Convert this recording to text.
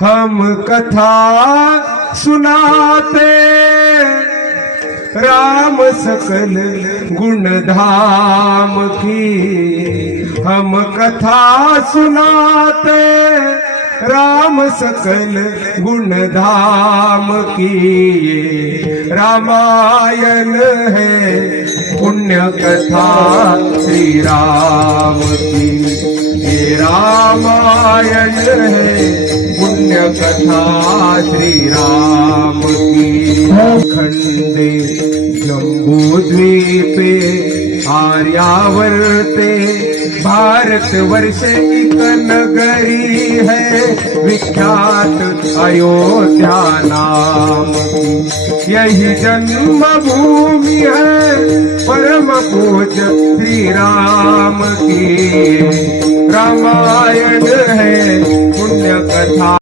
हम कथा सुनाते। राम सकल गुण धाम की हम कथा सुनाते। राम सकल गुण धाम की रामायण है पुण्य कथा श्री राम की। ये रामायण है पुण्य कथा श्री राम की खंडे जम्बू द्वीपे आर्यावर्ते भारत वर्ष एक नगरी है विख्यात अयोध्या नाम। यही जन्म भूमि है परम पूज श्री राम की। रामायण है